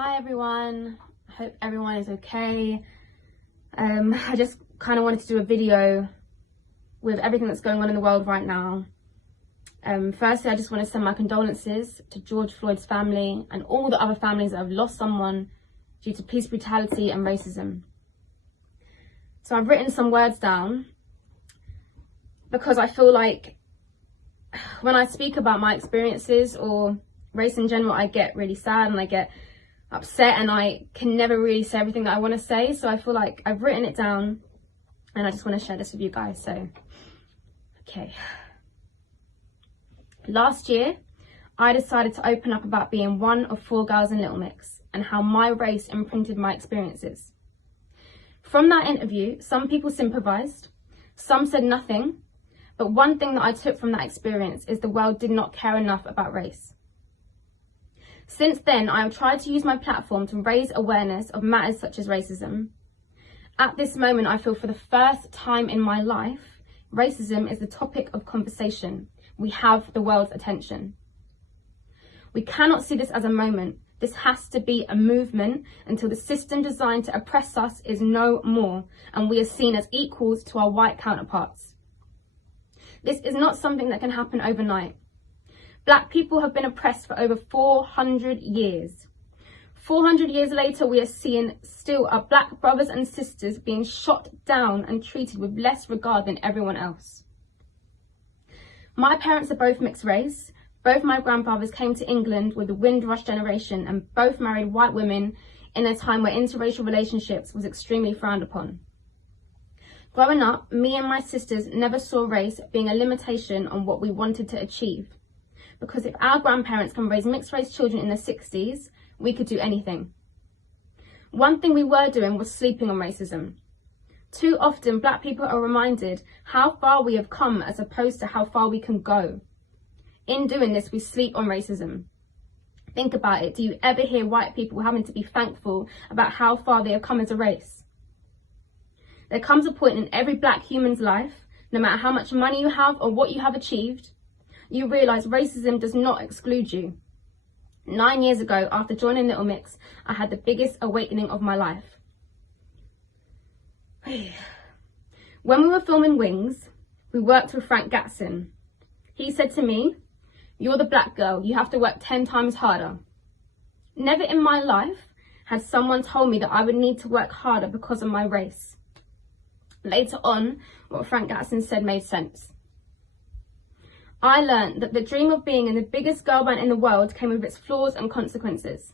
Hi everyone, I hope everyone is okay. I just kind of wanted to do a video with everything that's going on in the world right now. Firstly, I just want to send my condolences to George Floyd's family and all the other families that have lost someone due to police brutality and racism. So I've written some words down because I feel like when I speak about my experiences or race in general, I get really sad and I get upset and I can never really say everything that I want to say. So I feel like I've written it down and I just want to share this with you guys. So, okay. Last year, I decided to open up about being one of 4 girls in Little Mix and how my race imprinted my experiences. From that interview, some people sympathised, some said nothing, but one thing that I took from that experience is the world did not care enough about race. Since then, I have tried to use my platform to raise awareness of matters such as racism. At this moment, I feel for the first time in my life, racism is the topic of conversation. We have the world's attention. We cannot see this as a moment. This has to be a movement until the system designed to oppress us is no more and we are seen as equals to our white counterparts. This is not something that can happen overnight. Black people have been oppressed for over 400 years. 400 years later, we are seeing still our black brothers and sisters being shot down and treated with less regard than everyone else. My parents are both mixed race. Both my grandfathers came to England with the Windrush generation and both married white women in a time where interracial relationships was extremely frowned upon. Growing up, me and my sisters never saw race being a limitation on what we wanted to achieve. Because if our grandparents can raise mixed race children in the 60s, we could do anything. One thing we were doing was sleeping on racism. Too often, black people are reminded how far we have come as opposed to how far we can go. In doing this, we sleep on racism. Think about it. Do you ever hear white people having to be thankful about how far they have come as a race? There comes a point in every black human's life, no matter how much money you have or what you have achieved, you realise racism does not exclude you. 9 years ago, after joining Little Mix, I had the biggest awakening of my life. When we were filming Wings, we worked with Frank Gatson. He said to me, "You're the black girl, you have to work 10 times harder." Never in my life had someone told me that I would need to work harder because of my race. Later on, what Frank Gatson said made sense. I learned that the dream of being in the biggest girl band in the world came with its flaws and consequences.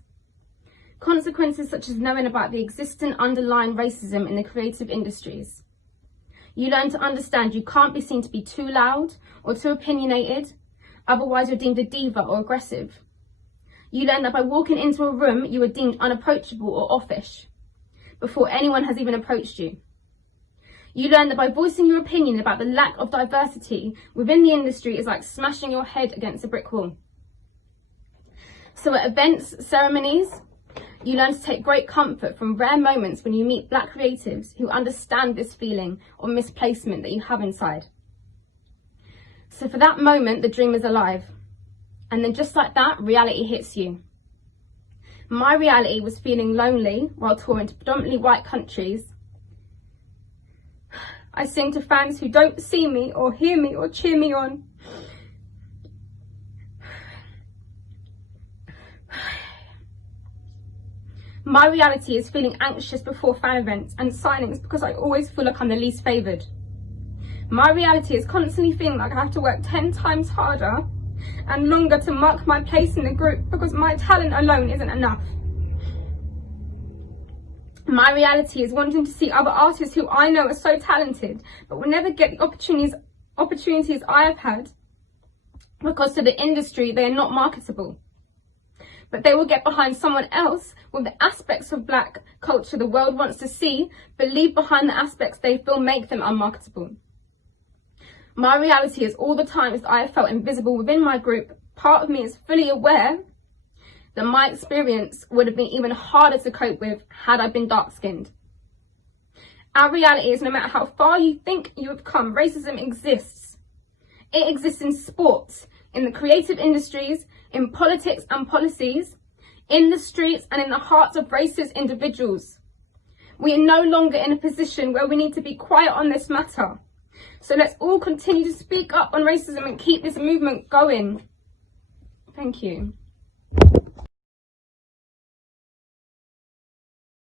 Consequences such as knowing about the existing underlying racism in the creative industries. You learn to understand you can't be seen to be too loud or too opinionated, otherwise you're deemed a diva or aggressive. You learn that by walking into a room, you are deemed unapproachable or offish before anyone has even approached you. You learn that by voicing your opinion about the lack of diversity within the industry is like smashing your head against a brick wall. So at events, ceremonies, you learn to take great comfort from rare moments when you meet black creatives who understand this feeling of misplacement that you have inside. So for that moment, the dream is alive. And then just like that, reality hits you. My reality was feeling lonely while touring to predominantly white countries. I sing to fans who don't see me or hear me or cheer me on. My reality is feeling anxious before fan events and signings because I always feel like I'm the least favoured. My reality is constantly feeling like I have to work 10 times harder and longer to mark my place in the group because my talent alone isn't enough. My reality is wanting to see other artists who I know are so talented but will never get the opportunities I have had because to the industry they are not marketable. But they will get behind someone else with the aspects of black culture the world wants to see, but leave behind the aspects they feel make them unmarketable. My reality is all the times that I have felt invisible within my group, part of me is fully aware that my experience would have been even harder to cope with had I been dark-skinned. Our reality is no matter how far you think you have come, racism exists. It exists in sports, in the creative industries, in politics and policies, in the streets and in the hearts of racist individuals. We are no longer in a position where we need to be quiet on this matter. So let's all continue to speak up on racism and keep this movement going. Thank you.